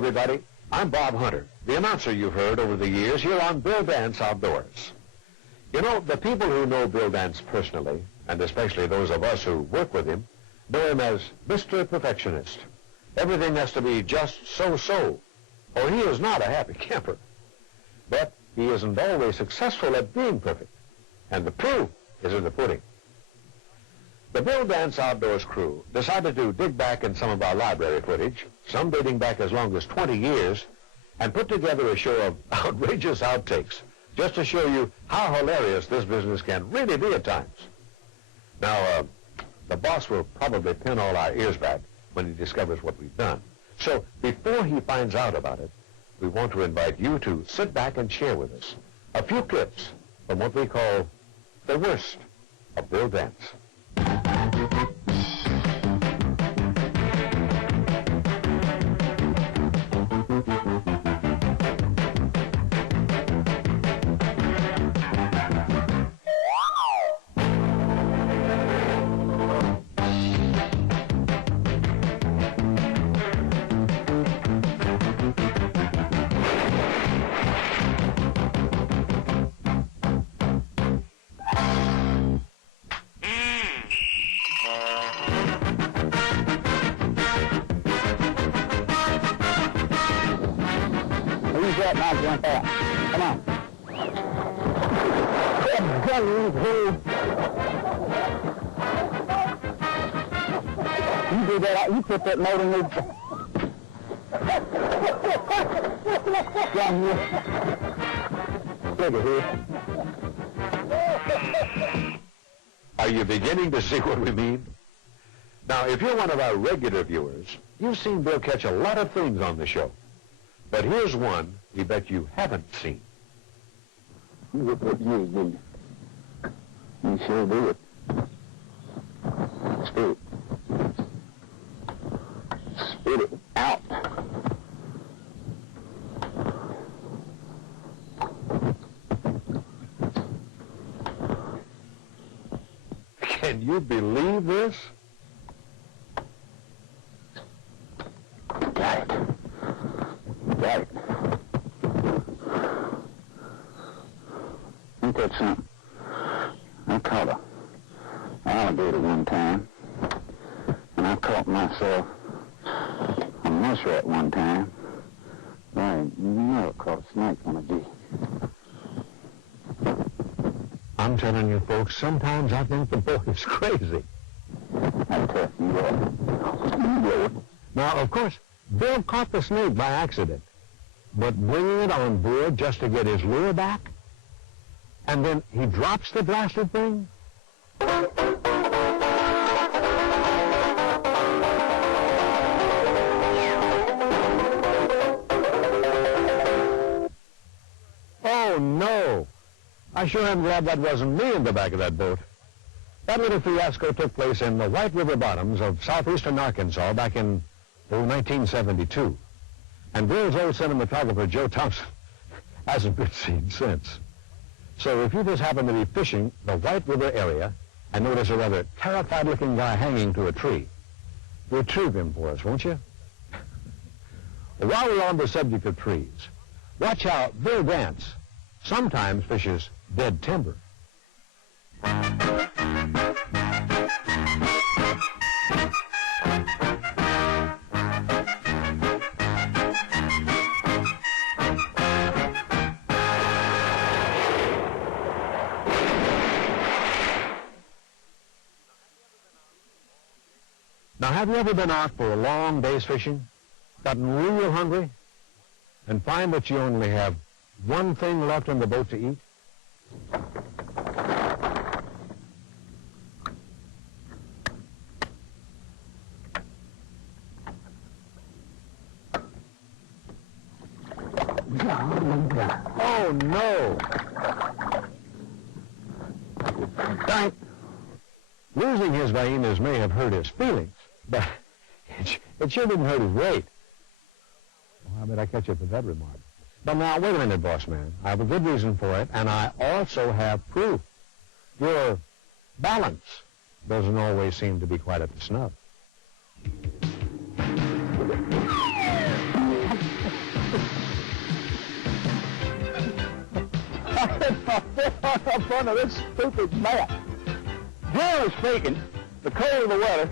everybody. I'm Bob Hunter, the announcer you've heard over the years here on Bill Dance Outdoors. You know, the people who know Bill Dance personally, and especially those of us who work with him, know him as Mr. Perfectionist. Everything has to be just so-so, or he is not a happy camper. But he isn't always successful at being perfect, and the proof is in the pudding. The Bill Dance Outdoors crew decided to dig back in some of our library footage, some dating back as long as 20 years, and put together a show of outrageous outtakes, just to show you how hilarious this business can really be at times. Now, the boss will probably pin all our ears back when he discovers what we've done. So before he finds out about it, we want to invite you to sit back and share with us a few clips from what we call the worst of Bill Dance. Come on. You do that. You put that motor in the... Down here. Look at here. Are you beginning to see what we mean? Now, if you're one of our regular viewers, you've seen Bill catch a lot of things on the show. But here's one we bet you haven't seen. Look what you do. You sure do it. Spit it. Spit it out. Can you believe this? Got it. Got it. Ain't that something? I caught an alligator one time, and I caught myself a muskrat one time. I never caught a snake on a dig. I'm telling you, folks, sometimes I think the boy is crazy. I tell you what. Now, of course, Bill caught the snake by accident, but bringing it on board just to get his lure back, and then he drops the blasted thing? Oh, no. I sure am glad that wasn't me in the back of that boat. That little fiasco took place in the White River bottoms of southeastern Arkansas back in 1972. And Bill's old cinematographer, Joe Thompson, hasn't been seen since. So if you just happen to be fishing the White River area and notice a rather terrified-looking guy hanging to a tree, retrieve him for us, won't you? While we're on the subject of trees, watch how Bill Dance sometimes fishes dead timber. Now, have you ever been out for a long day's fishing, gotten real hungry, and find that you only have one thing left in the boat to eat? Oh, no. Thank. Losing his hyenas may have hurt his feelings, but it sure didn't hurt his weight. Well, how did I catch you for that remark? But now, wait a minute, boss man. I have a good reason for it, and I also have proof. Your balance doesn't always seem to be quite at the snuff. up under this stupid mat. Generally speaking, the colder the weather,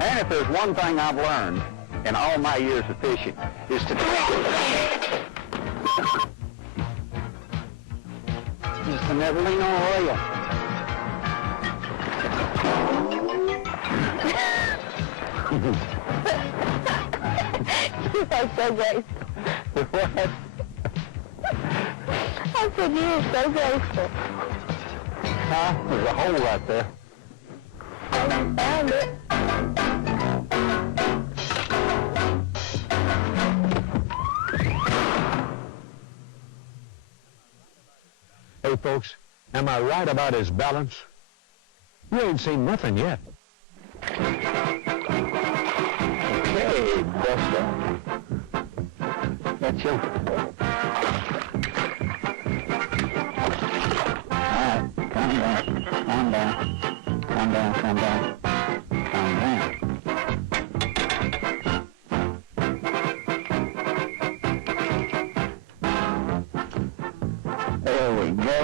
and if there's one thing I've learned in all my years of fishing, is to never lean on a rail. You are so graceful. What? I said you are so graceful. Huh? There's a hole right there. I found it. Hey, folks, am I right about his balance? You ain't seen nothing yet. Hey, Buster. That's you. All right, calm down. Calm down. Calm down, calm down. Calm down. There we go.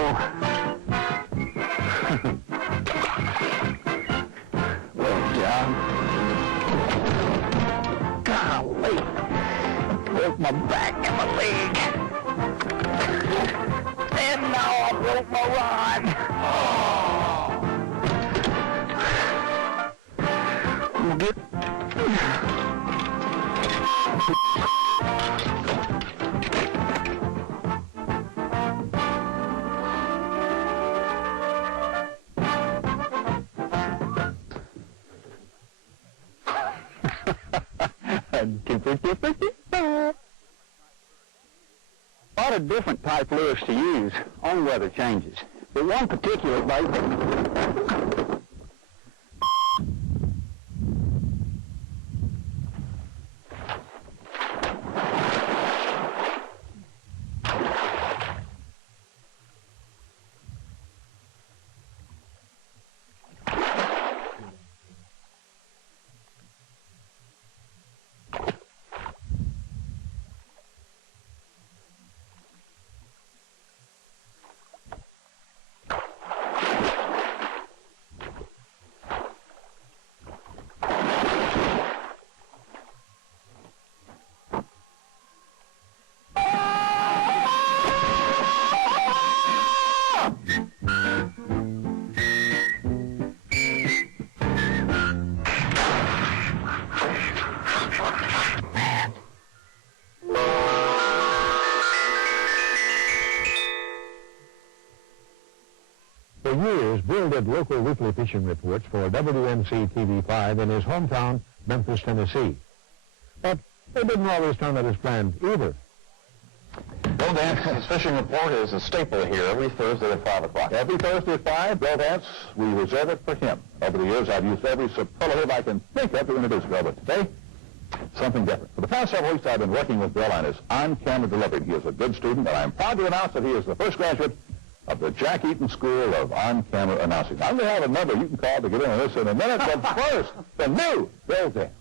Well done. Golly. Broke my back and my leg. And now I broke my rod. Oh. Get... A lot of different type lures to use on weather changes. But one particular bait. For years, Bill did local weekly fishing reports for WMC TV5 in his hometown, Memphis, Tennessee. But they didn't always turn out as planned either. Bill Dance's fishing report is a staple here every Thursday at 5 o'clock. Every Thursday at 5, Bill Dance, we reserve it for him. Over the years, I've used every superlative I can think of to introduce Bill, but today, something different. For the past several weeks, I've been working with Bill on his on-camera delivery. He is a good student, and I'm proud to announce that he is the first graduate of the Jack Eaton School of On-Camera Announcing. I'm going to have a number you can call to get in on this in a minute, but first, the new Bill Dance.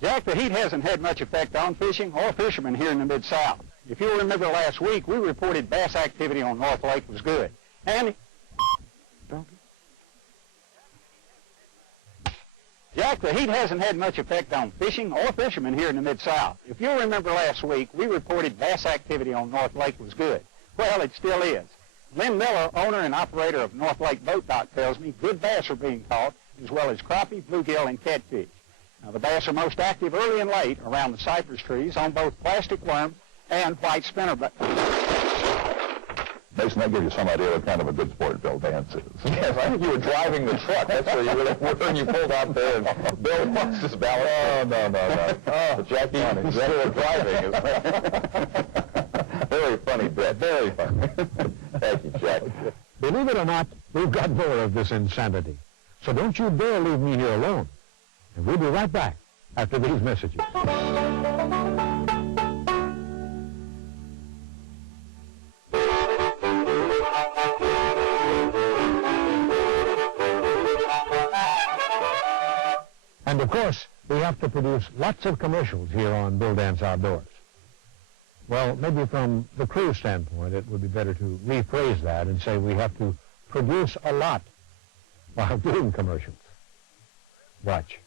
Jack, the heat hasn't had much effect on fishing or fishermen here in the Mid-South. If you'll remember last week, we reported bass activity on North Lake was good. And Jack, the heat hasn't had much effect on fishing or fishermen here in the Mid-South. If you'll remember last week, we reported bass activity on North Lake was good. Well, it still is. Lynn Miller, owner and operator of North Lake Boat Dock, tells me good bass are being caught, as well as crappie, bluegill, and catfish. Now, the bass are most active early and late around the cypress trees on both plastic worms and white spinnerbait. Mason, that gives you some idea what kind of a good sport Bill Dance is. Yes, I think you were driving the truck. That's where you really were, and you pulled out there, and Bill lost his balance. No. Oh, Jack Eaton, you were driving. Very funny, Brett. Very funny. Thank you, Jack. Believe it or not, we've got more of this insanity. So don't you dare leave me here alone. And we'll be right back after these messages. And of course, we have to produce lots of commercials here on Bill Dance Outdoors. Well, maybe from the crew standpoint, it would be better to rephrase that and say we have to produce a lot while doing commercials. Watch.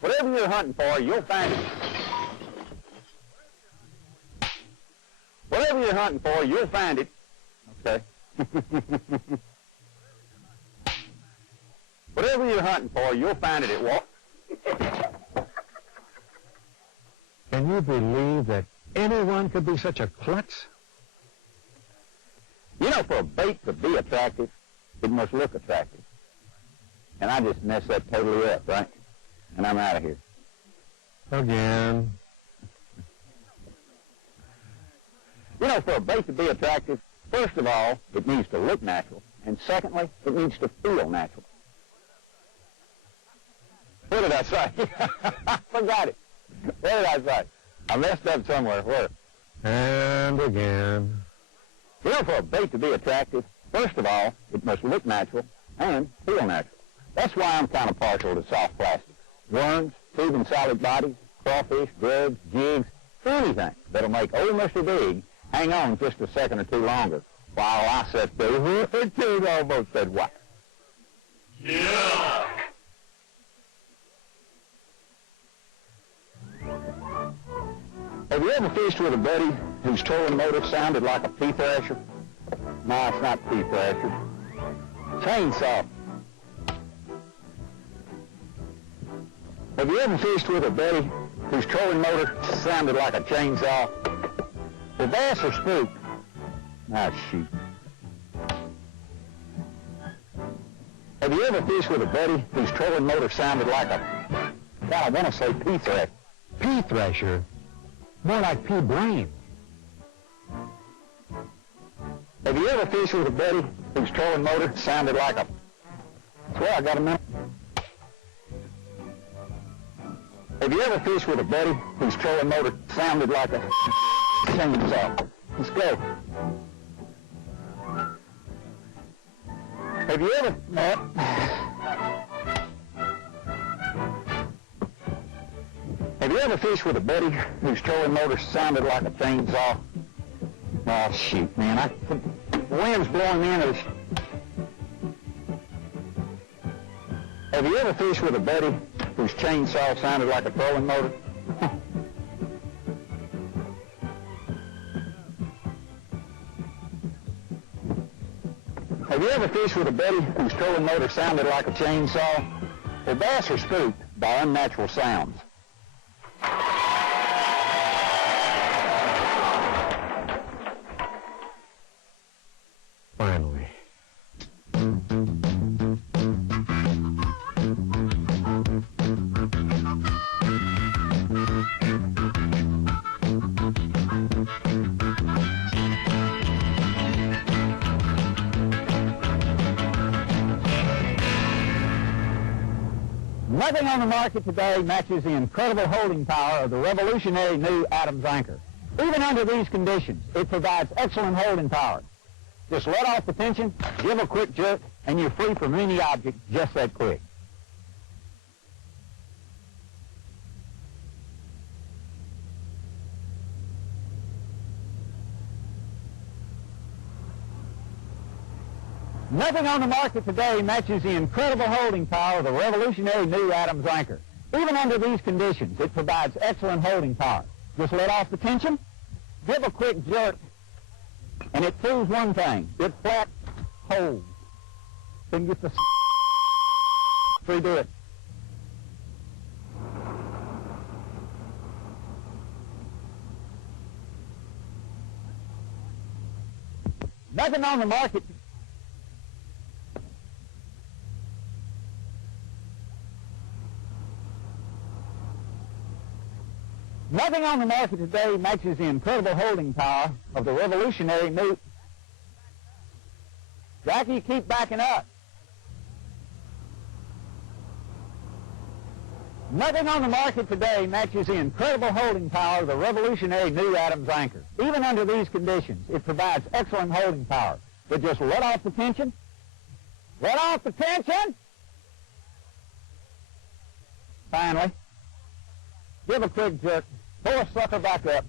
Whatever you're hunting for, you'll find it. Whatever you're hunting for, you'll find it. Okay. Whatever you're hunting for, you'll find it at Walt. Can you believe that anyone could be such a klutz? You know, for a bait to be attractive, it must look attractive. And I just messed that totally up, right? And I'm out of here. Again. You know, for a bait to be attractive, first of all, it needs to look natural. And secondly, it needs to feel natural. What did I say? I forgot it. What did I say? I messed up somewhere. Where? And again. You know, for a bait to be attractive, first of all, it must look natural and feel natural. That's why I'm kind of partial to soft plastics. Worms, tube and solid bodies, crawfish, grubs, jigs, anything that'll make old Mr. Big hang on just a second or two longer while I sat there. Dude almost said what? Yeah! Have you ever fished with a buddy whose trolling motor sounded like a pea thrasher? No, it's not pea thrasher. Chainsaw. Have you ever fished with a buddy whose trolling motor sounded like a chainsaw? The bass are spooked. Ah, shoot. Have you ever fished with a buddy whose trolling motor sounded like a, God, I want to say pea thrasher. Pea thrasher? More like pea brain. Have you ever fished with a buddy whose trolling motor sounded like a, I swear I got a minute. Have you ever fished with a buddy whose trolling motor sounded like a chainsaw? Let's go. Have you ever, have you ever fished with a buddy whose trolling motor sounded like a chainsaw? Oh, shoot, man. The wind's blowing me into this. Have you ever fished with a buddy whose chainsaw sounded like a trolling motor? Have you ever fished with a buddy whose trolling motor sounded like a chainsaw? Well, bass are spooked by unnatural sounds. Finally. Nothing on the market today matches the incredible holding power of the revolutionary new Adams anchor. Even under these conditions, it provides excellent holding power. Just let off the tension, give a quick jerk, and you're free from any object just that quick. Nothing on the market today matches the incredible holding power of the revolutionary new Adams anchor. Even under these conditions, it provides excellent holding power. Just let off the tension, give a quick jerk, and it proves one thing. It flat holds. Then get the redo it. Nothing on the market. Nothing on the market today matches the incredible holding power of the revolutionary new... Jackie, keep backing up. Nothing on the market today matches the incredible holding power of the revolutionary new Adams anchor. Even under these conditions, it provides excellent holding power. But just let off the tension. Let off the tension! Finally, give a quick jerk. Pull a sucker back up.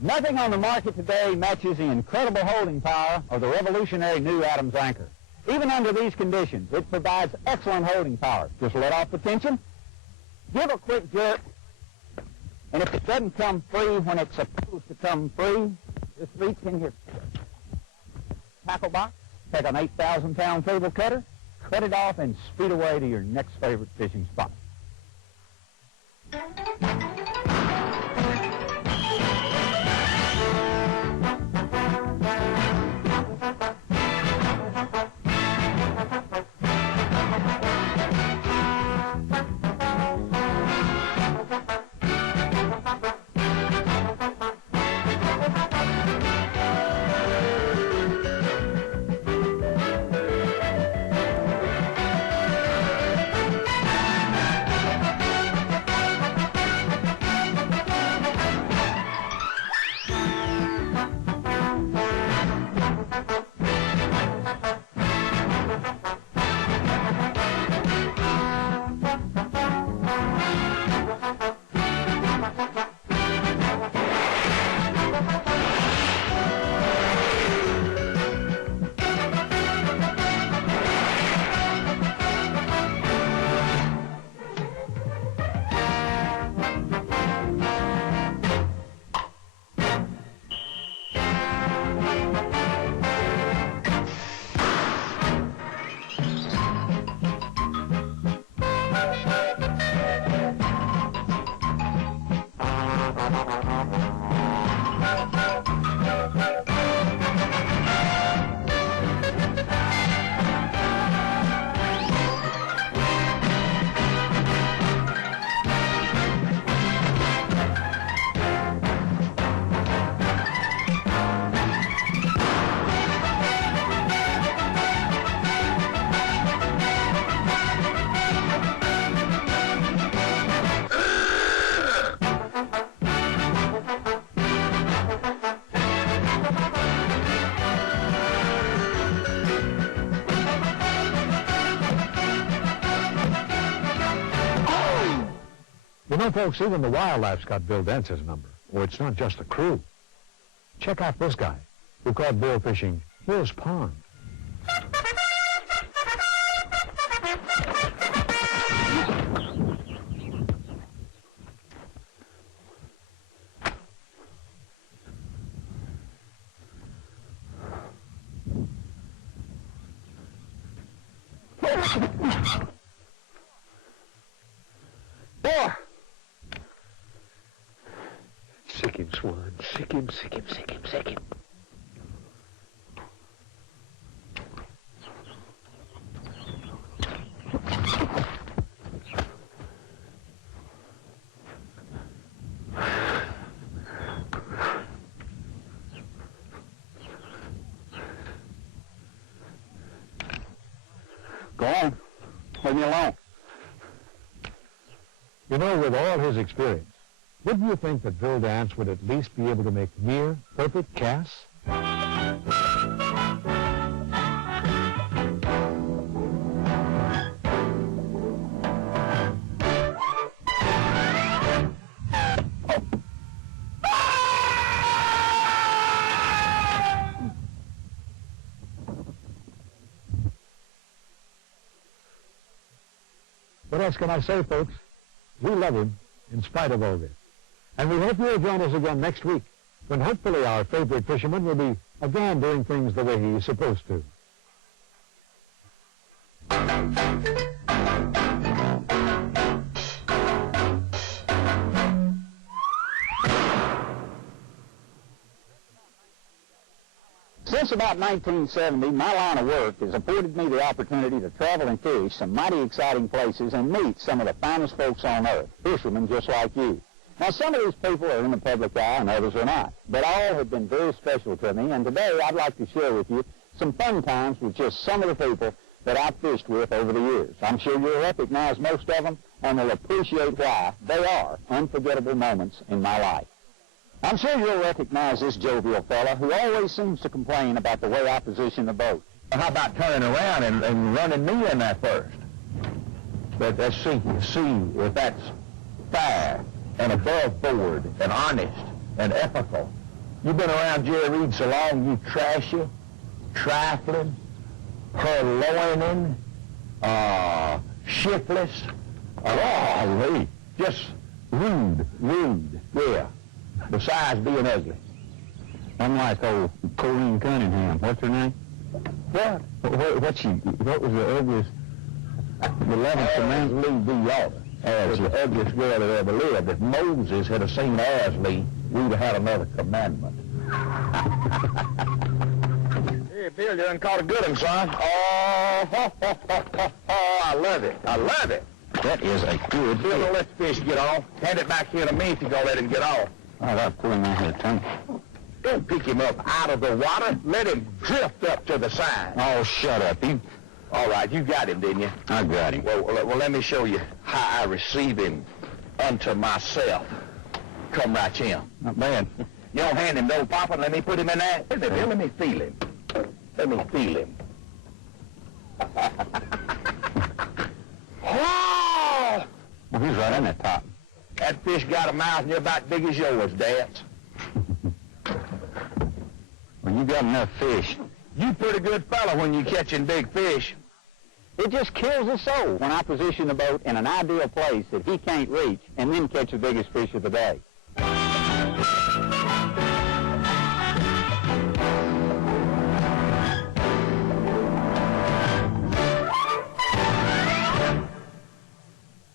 Nothing on the market today matches the incredible holding power of the revolutionary new Adams anchor. Even under these conditions, it provides excellent holding power. Just let off the tension, give a quick jerk, and if it doesn't come free when it's supposed to come free, just reach in your tackle box, take an 8,000-pound cable cutter, cut it off, and speed away to your next favorite fishing spot. You know, folks, even the wildlife's got Bill Dance's number. Oh, it's not just the crew. Check out this guy who caught Bill fishing Hill's Pond. Boy! Sick him, Swan. Sick him, sick him, sick him, sick him. Go on. Leave me alone. You know, with all his experience, wouldn't you think that Bill Dance would at least be able to make near perfect casts? What else can I say, folks? We love him in spite of all this. And we hope you'll join us again next week, when hopefully our favorite fisherman will be again doing things the way he's supposed to. Since about 1970, my line of work has afforded me the opportunity to travel and fish some mighty exciting places and meet some of the finest folks on earth, fishermen just like you. Now, some of these people are in the public eye and others are not, but all have been very special to me, and today I'd like to share with you some fun times with just some of the people that I've fished with over the years. I'm sure you'll recognize most of them and will appreciate why they are unforgettable moments in my life. I'm sure you'll recognize this jovial fella who always seems to complain about the way I position the boat. Well, how about turning around and running me in there first? But let's see if that's fair and above board and honest and ethical. You've been around Jerry Reed so long, you trashy, trifling, purloining, shiftless, just rude, yeah. Besides being ugly. Unlike old Colleen Cunningham. What's her name? What? What was the ugliest? The 11th commandment, Lee B. Yalder. As the ugliest girl that ever lived. If Moses had seen Ashley, we'd have had another commandment. Hey, Bill, you done caught a good one, son. Oh, I love it. I love it. That is a good Bill, don't let the fish get off. Hand it back here to me if you're going to let him get off. All right, pull him out here, Tony. Don't pick him up out of the water. Let him drift up to the side. Oh, shut up. All right, you got him, didn't you? I got him. Well, let me show you how I receive him unto myself. Come right here. Not bad. You don't hand him no papa. Let me put him in there. Let me feel him. Let me feel him. Oh! Well, he's right on that top. That fish got a mouth near about big as yours, Dad. Well, you got enough fish. You pretty good fella when you catching big fish. It just kills his soul when I position the boat in an ideal place that he can't reach and then catch the biggest fish of the day.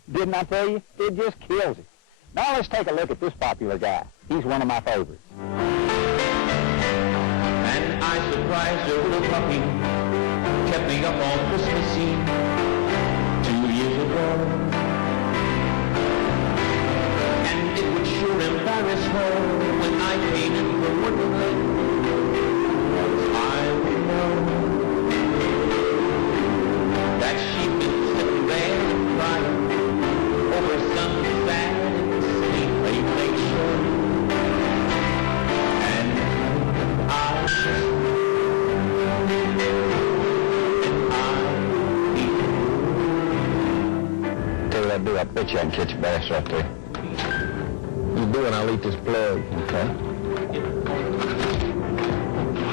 Didn't I tell you? It just kills it. Now let's take a look at this popular guy. He's one of my favorites. And I surprised a little puppy, kept me up on Christmas Eve 2 years ago. And it would sure embarrass her when I came in from Wonderland. I would know that she'd been sitting there and crying over some sad and silly playmate show. And I Tell you what I do, I bet you I can catch a bass right there. You do and I'll eat this plug, okay?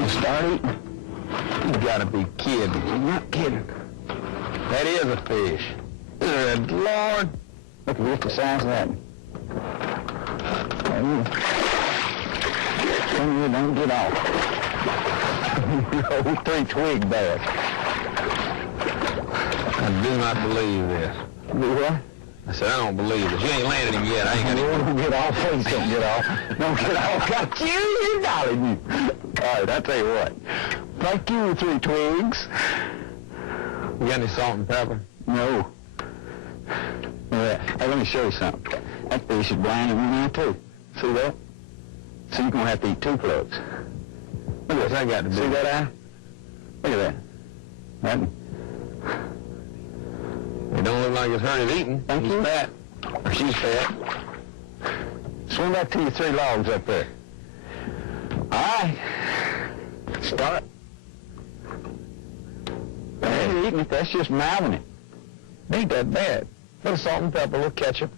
You start eating? You gotta be kidding. You're not kidding. That is a fish. Good Lord. Look at the size of that. You don't get off. Oh, 3 twig bass. I do not believe this. What? I said, I don't believe this. You ain't landed him yet. I ain't gonna get off. Please don't get off. Don't get off. Got you darling, you. All right, I'll tell you what. Thank you, 3 twigs. You got any salt and pepper? No. Hey, let me show you something. That fish is blind in one eye, too. See that? So you're going to have to eat 2 plugs. Look at what I got to do. See that eye? Look at that. That. It don't look like it's hurt of eating. Thank you. Fat. Or she's fat. Swim back to your 3 logs up there. All right. Start. That ain't eating it. That's just mouthing it. It ain't that bad. A little salt and pepper, a little ketchup.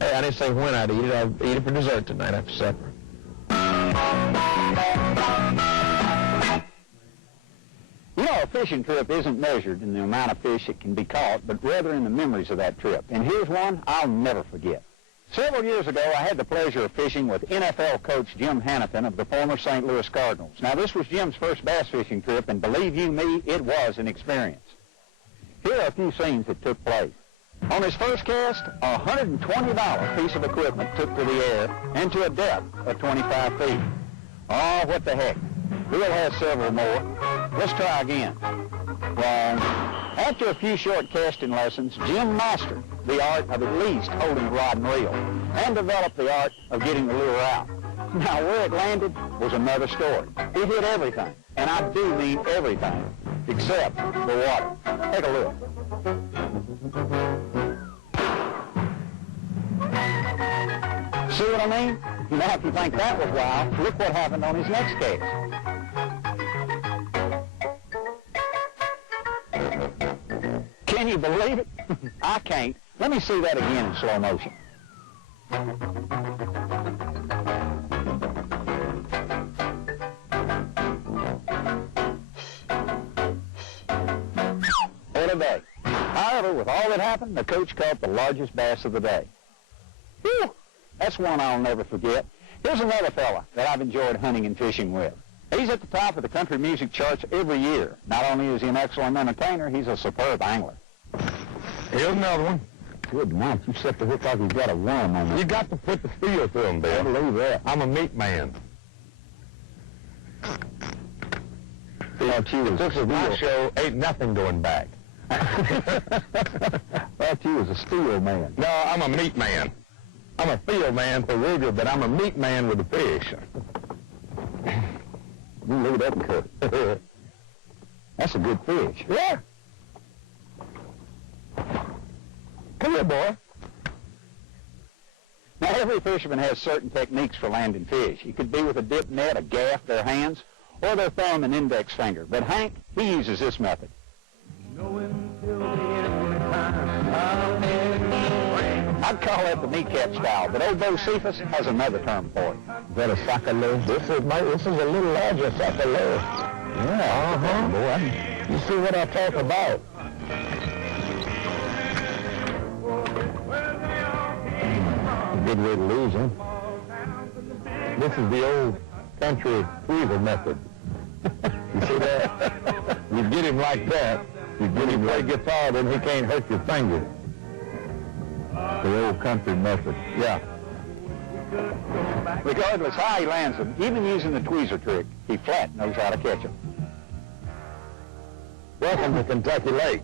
Hey, I didn't say when I'd eat it. I'll eat it for dessert tonight after supper. You know, a fishing trip isn't measured in the amount of fish that can be caught, but rather in the memories of that trip. And here's one I'll never forget. Several years ago, I had the pleasure of fishing with NFL coach Jim Hannafin of the former St. Louis Cardinals. Now, this was Jim's first bass fishing trip, and believe you me, it was an experience. Here are a few scenes that took place. On his first cast, a $120 piece of equipment took to the air and to a depth of 25 feet. Oh, what the heck. Bill has several more. Let's try again. Wrong. After a few short casting lessons, Jim mastered the art of at least holding a rod and reel and developed the art of getting the lure out. Now, where it landed was another story. It hit everything, and I do mean everything, except the water. Take a look. See what I mean? Now, if you think that was wild, look what happened on his next cast. Can you believe it? I can't. Let me see that again in slow motion. What a day. However, with all that happened, the coach caught the largest bass of the day. Whew, that's one I'll never forget. Here's another fella that I've enjoyed hunting and fishing with. He's at the top of the country music charts every year. Not only is he an excellent entertainer, he's a superb angler. Here's another one. Good night. You set the hook like you've got a worm on it. You got to put the feel to him, Bill. I believe that. I'm a meat man. This is my show. Ain't nothing going back. Thought you was a steel man. No, I'm a meat man. I'm a field man for rigor, but I'm a meat man with the fish. You leave that and cook. That's a good fish. Yeah. Come here, boy. Now, every fisherman has certain techniques for landing fish. It could be with a dip net, a gaff, their hands, or their thumb and index finger. But Hank, he uses this method. I'd call that the kneecap style, but old Bo Cephas has another term for it. Is that a sacalou? This is a little larger sacalou. Yeah, boy. You see what I talk about. Good way to lose him. This is the old country tweezer method. You see that? You get him like that, you get him play guitar, then he can't hurt your finger. The old country method. Yeah. Regardless how he lands them, even using the tweezer trick, he flat knows how to catch them. Welcome to Kentucky Lake.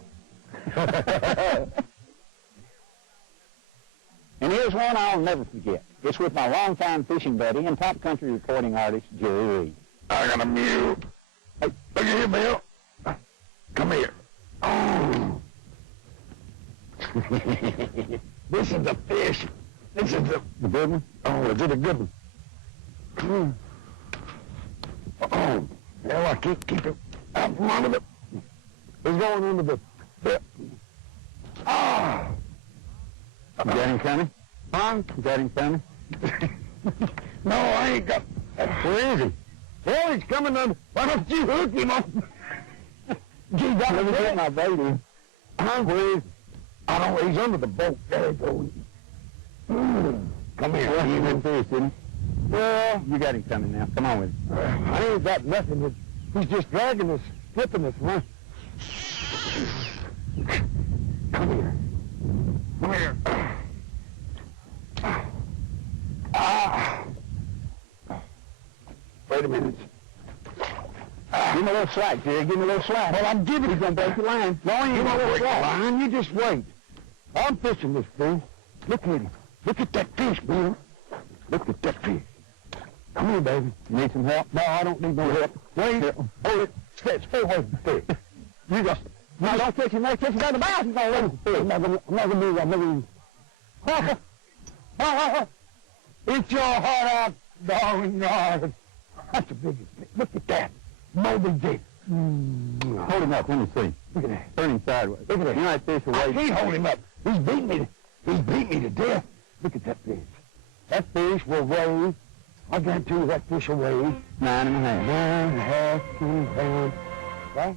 And here's one I'll never forget. It's with my longtime fishing buddy and top country recording artist, Jerry Reed. I got a mule. Hey, look at here, Bill. Come here. Oh. This is the fish. This is the good one. Oh, is it a good one? Oh, well, I can't keep it out from under it. It's going under the bit. Ah! You got him coming? Huh? You got him coming? No, I ain't got... Where is he? Oh, he's coming under... Why don't you hook him up? Gee, let me get my baby. Huh? Where is he? I don't know. He's under the boat. There he goes. Come here. Well, he's in fish, isn't he? Well, you got him coming now. Come on with him. I ain't got nothing. He's just dragging us, flipping us, huh? Come here. Come here. Wait a minute. Give me a little slack, Jerry. Give me a little slack. Well, I'm giving you. He's going to break the line. No, he ain't going to break the line. You just wait. I'm fishing this fool. Look at him. Look at that fish, Bill. Look at that fish. Come here, baby. Need some help? No, I don't need no help. Wait. Hold it. Stay away from the fish. You just... No, don't catch him there. Catch him down the mouth. He's going to let him fish. I'm not going to move. I'm not going to... It's your heart out, darling God. That's the biggest fish. Look at that. Moby Dick. Hold him up. Let me see. Look at that. Turn him sideways. Look at that. You might fish away. I can't hold him up. He's beat me to death. Look at that fish. That fish will weigh, I guarantee you that fish will weigh 9.5. 9.5, 10 pounds. Right?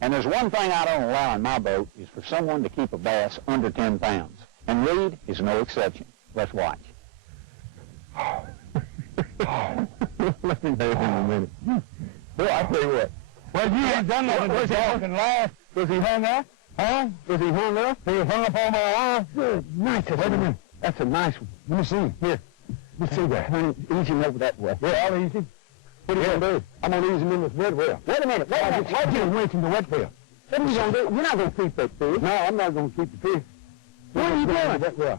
And there's one thing I don't allow in my boat is for someone to keep a bass under 10 pounds. And Reed is no exception. Let's watch. Let me know in a minute. Well, I tell you what. Well, you ain't done nothing but talk and laugh. Was he hung up? Huh? Was he hung up? He hung up on my line? Good. Nice. Wait a minute. That's a nice one. Let me see. Here. Let me see that. Ease him over that way. Yeah, I'll ease him. What are you going to do? I'm going to ease him in this wet well. Wait a minute. Wait a minute. Why get away from the wet well? What are you going to do? You're not going to keep that fish. No, I'm not going to keep the fish. What are you doing?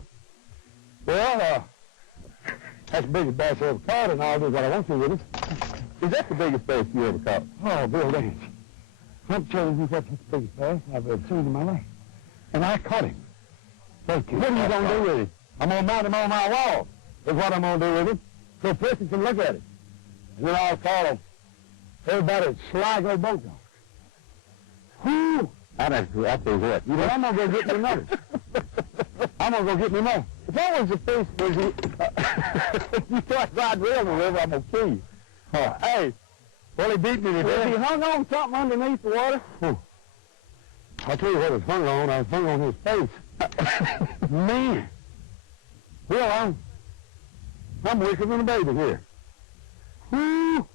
Well, that's the biggest bass I ever caught, and I'll do what I want to with it. Is that the biggest bass you ever caught? Oh, Bill, that is. I'm telling you, that's the biggest bass I've ever seen in my life. And I caught him. Thank you. What are you going to do with him? I'm going to mount him on my wall. That's what I'm going to do with him. So person can look at it. And then I'll call everybody at Sligo Boat Dock. Whoo! That's what. You know, I'm going to go get me another. I'm going to go get me more. If I was the fish, was he... if you try to ride rail in the river, I'm going to kill you. Hey, well, he beat me today. Was he hung on something underneath the water? I'll tell you what was hung on. I was hung on his face. Man. Well, I'm weaker than a baby here. Whoo!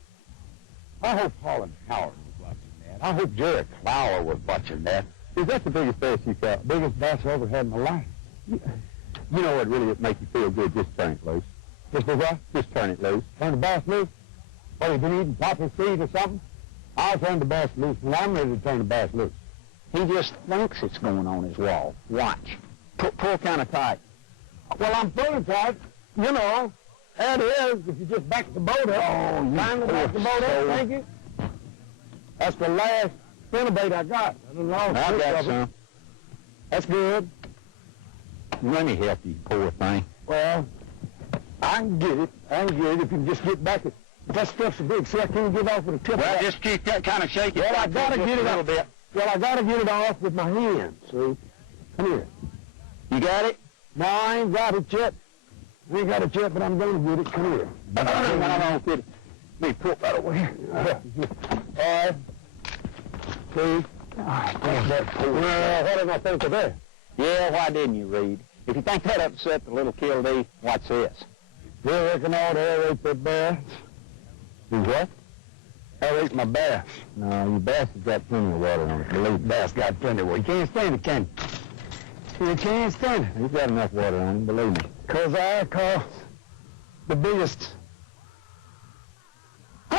I hope Paul and Howard was watching that. I hope Jerry Clower was watching that. Is that the biggest bass you caught? Biggest bass I ever had in my life. You know what really would make you feel good? Just turn it loose. Just what? Just turn it loose. Turn the bass loose? What, you been eating poppy seed or something? I'll turn the bass loose when I'm ready to turn the bass loose. He just thinks it's going on his wall. Watch. Pull kind of tight. Well, I'm pulling tight. You know, that is, if you just back the boat up. Oh, you finally back the boat up, thank you. That's the last spinnerbait I got. I don't know. I got some. That's good. Let me help you, poor thing. Well, I can get it. I can get it if you can just get back it. That stuff's so big. See, I can't get off with a tip. Well, just keep that kind of shaking. Well, I got to get it a little bit. Well, I got to get it off with my hands, see? Come here. You got it? No, I ain't got it yet. I ain't got it yet, but I'm going to get it. Come here. I'm going to get it. Let me pull that away. All right. See? Well, what did I think of that? Yeah, why didn't you, Reed? If you think that upset the little kildee, watch this. You reckon I ought to aerate that bass? Do what? Aerate my bass. No, your bass has got plenty of water on it. Believe me, bass got plenty of water. You can't stand it, can you? You can't stand it. He's got enough water on him, believe me. Because I caught the biggest... My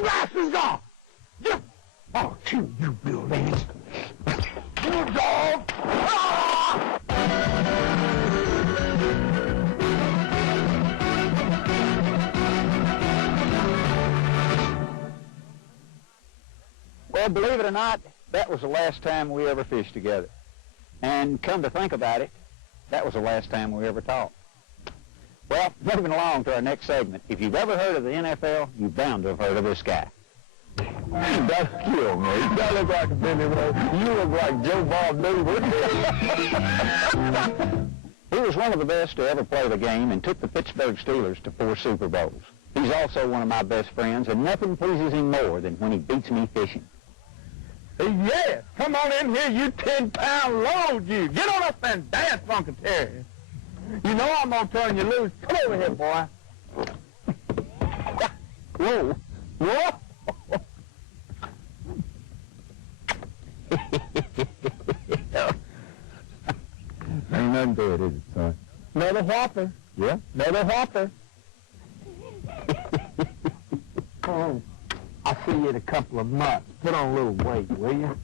bass is gone! Oh, you buildings. You dog! Ah! Well, believe it or not, that was the last time we ever fished together. And come to think about it, that was the last time we ever talked. Well, moving along to our next segment. If you've ever heard of the NFL, you're bound to have heard of this guy. That's kill me. You look like a Billy Ray. You look like Joe Bob Newell. He was one of the best to ever play the game and took the Pittsburgh Steelers to 4 Super Bowls. He's also one of my best friends, and nothing pleases him more than when he beats me fishing. Yeah, come on in here, you 10-pound load, you. Get on up and dance, Uncle Terry. You know I'm going to turn you loose. Come over here, boy. Whoa. Whoa. Ain't nothing to it, is it, son? Another whopper. Yeah? Another whopper. Oh, I'll see you in a couple of months. Put on a little weight, will you?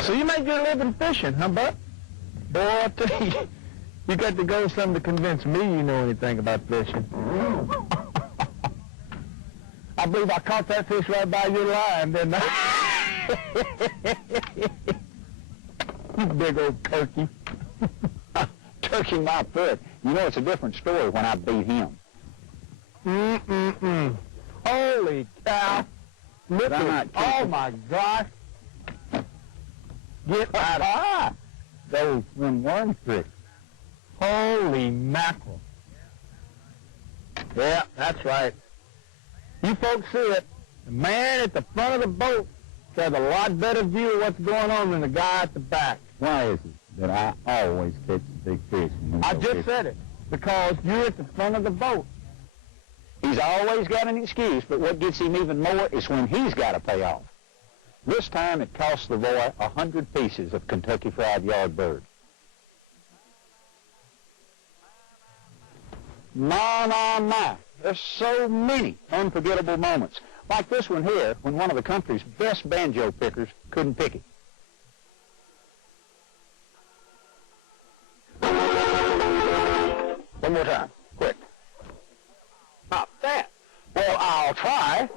So you make your living fishing, huh, Buck? Boy, I tell you, you got to go something to convince me you know anything about fishing. I believe I caught that fish right by your line, didn't I? You big old turkey. Turkey my foot. You know, it's a different story when I beat him. Holy cow. Look at, oh my gosh. Get out of those worm tricks. Holy mackerel. Yeah, that's right. You folks see it. The man at the front of the boat has a lot better view of what's going on than the guy at the back. Why is it that I always catch big fish? I just said it. Because you're at the front of the boat. He's always got an excuse, but what gets him even more is when he's got to pay off. This time it cost the boy 100 pieces of Kentucky Fried Yardbird. My. There's so many unforgettable moments. Like this one here, when one of the country's best banjo pickers couldn't pick it. One more time, quick. Not that. I'll try.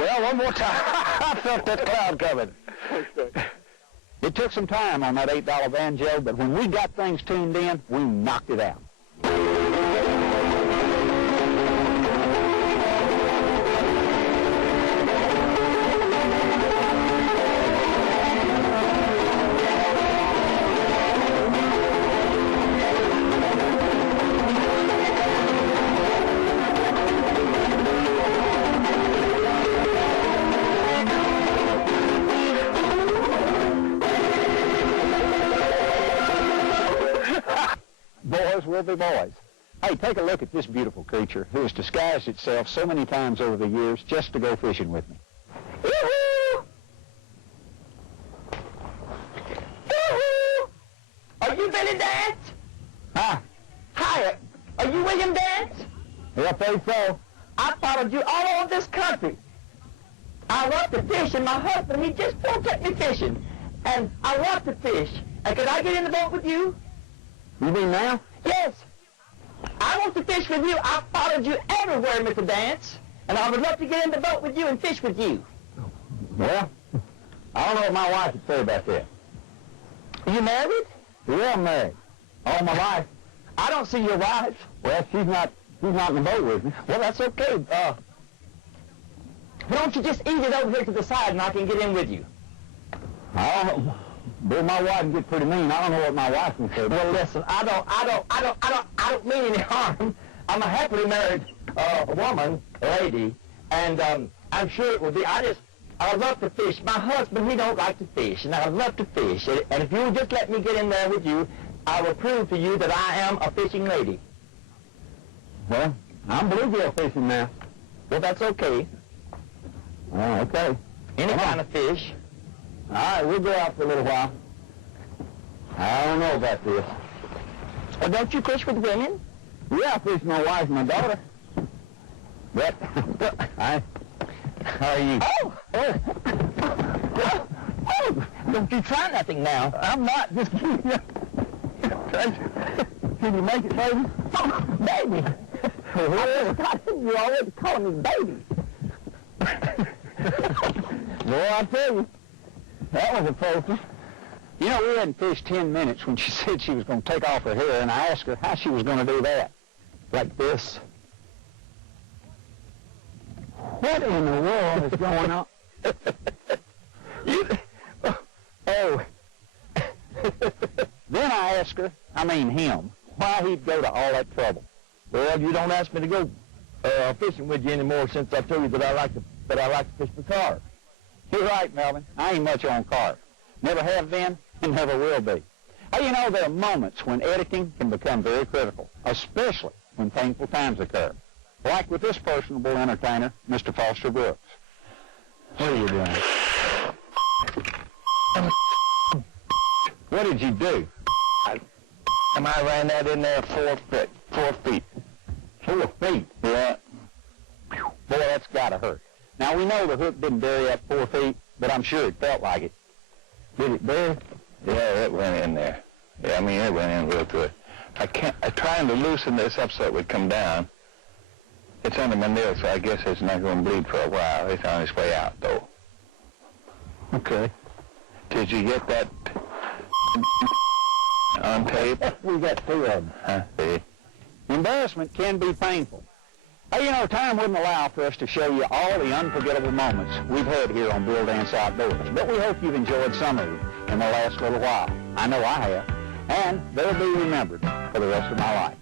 Well, one more time. I felt that cloud coming. It took some time on that $8 banjo, but when we got things tuned in, we knocked it out. Boys will be boys. Hey, take a look at this beautiful creature who has disguised itself so many times over the years just to go fishing with me. Woo-hoo! Woo-hoo! Are you Billy Dance? Huh? Hi, are you William Dance? Yeah, I think so. I followed you all over this country. I love to fish, and my husband, he just won't take me fishing. And I love to fish. And could I get in the boat with you? You mean now? Yes. I want to fish with you. I followed you everywhere, Mr. Dance. And I would love to get in the boat with you and fish with you. Well, I don't know what my wife would say about that. Are you married? Yeah, I'm married. All my life. I don't see your wife. Well, she's not in the boat with me. Well, that's okay. Why don't you just eat it over here to the side and I can get in with you? I don't know. But my wife can get pretty mean. I don't know what my wife can say. Well, listen, I don't mean any harm. I'm a happily married woman, lady, and I'm sure it will be. I love to fish. My husband, he don't like to fish, and I love to fish. And if you will just let me get in there with you, I will prove to you that I am a fishing lady. Well, I'm bluegill fishing now. Well, that's okay. Oh, okay. Any kind of fish. All right, we'll go out for a little while. I don't know about this. Well, don't you fish with women? Yeah, I fish with my wife and my daughter. But, how are you? Oh, don't you try nothing now. I'm not. Just can you make it, baby? Oh, baby. You're already calling me baby. Boy, I tell you, that was a poker. You know, we hadn't fished 10 minutes when she said she was going to take off her hair, and I asked her how she was going to do that. Like this. What in the world is going on? Oh. Then I asked her, him, why he'd go to all that trouble. Well, you don't ask me to go fishing with you anymore since I told you that I like to fish for carp. You're right, Melvin. I ain't much on carp. Never have been and never will be. Hey, you know, there are moments when editing can become very critical, especially when painful times occur. Like with this personable entertainer, Mr. Foster Brooks. What are you doing? What did you do? I ran that in there 4 feet. 4 feet. 4 feet? Yeah. Boy, that's got to hurt. Now, we know the hook didn't bury up 4 feet, but I'm sure it felt like it. Did it bury? Yeah, it went in there. Yeah, I mean, it went in real good. I'm trying to loosen this up so it would come down. It's under my nail, so I guess it's not going to bleed for a while. It's on its way out, though. Okay. Did you get that on tape? We got 2 of them. Huh? See? Embarrassment can be painful. Hey, you know, time wouldn't allow for us to show you all the unforgettable moments we've had here on Bill Dance Outdoors, but we hope you've enjoyed some of them in the last little while. I know I have, and they'll be remembered for the rest of my life.